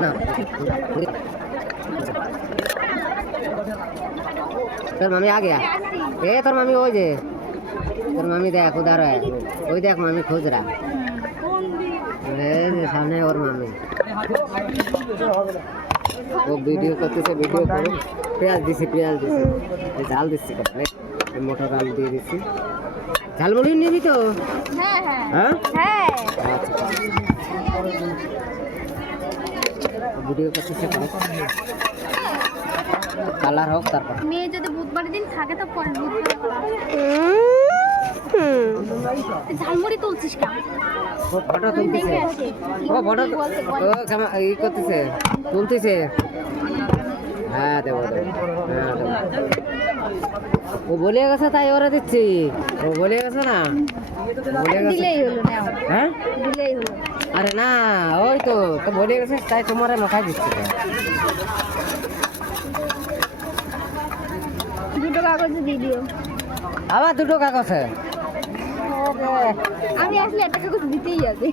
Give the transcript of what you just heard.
না তোর মামি आ गया ए তোর মামি ওই যে তোর মামি দেখ उधर है ওই দেখ মামি खोज रहा है सामने और मामी वो वीडियो करते से वीडियो करो प्याज दिसी झाल दिसी कपड़े मोटर आलू দিয়ে দিছি ঝালমুড়ি নিবি তো হ্যাঁ হ্যাঁ হ্যাঁ হ্যাঁ আচ্ছা ভিডিও করতে সে কালার হোক তারপর মেয়ে যদি বুধবার দিন থাকে তো পরে বুধবার ঝালমুড়ি তুলছিস কেন ফটো তুলতেছে ও ফটো ও এই করতেছে তুলতেছে হ্যাঁ দেবো হ্যাঁ ও বলে গেছে তাই ওরা দিচ্ছি ও বলে গেছে না বলে গেছে দিলেই হলো না হ্যাঁ দিলেই হলো আরে না ওই তো বলে গেছে তাই তোমার মাথায় দিচ্ছি দুটো কাগজ দিয়ে দিও আবার দুটো কাগজ আমি আসলে একটা কাগজ দিতেই হবে